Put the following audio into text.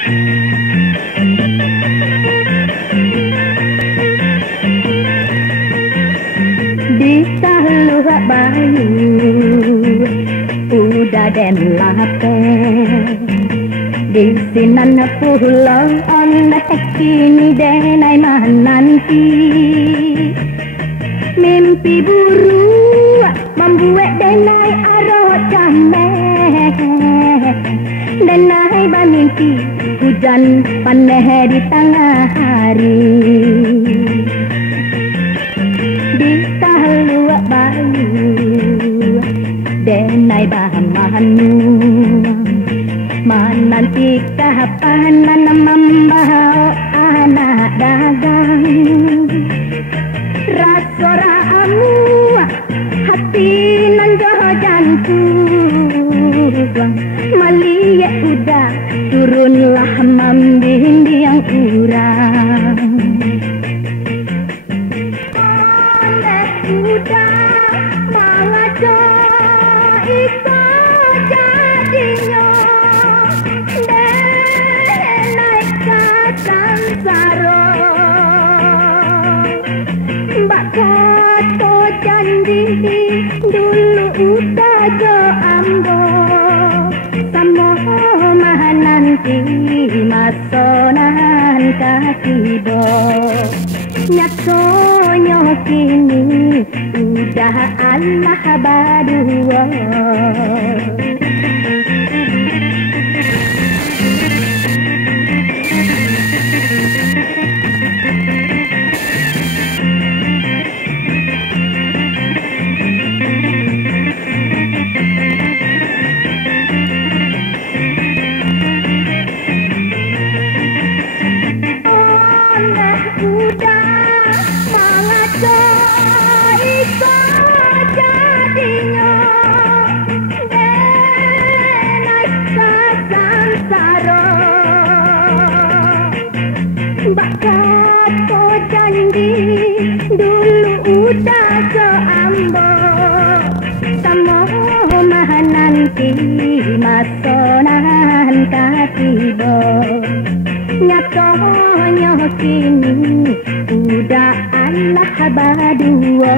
Di Taluk Bayu udah den lape, di sinan pulau oleh kini denai nanti. Mimpi buru membuat denai arot jameh, denai bermimpi hujan panen di tengah hari. Di Taluk Bayu denai bahamanu menanti kapan membawa anak dagang. Rasoramu hati nan jantung melihat udah turunlah membimbing urang. Oleh udah mengaco ikut jadinya naik ke sansara. Mbak kata janji dulu udah jo ambo, sama mah nanti masonan katibo. Nyatonya kini udah Allah badua. Mbak kata janji dulu udah ke ambo, sama mah nanti masonan katibo. Nyatonya kini udah Allah badua.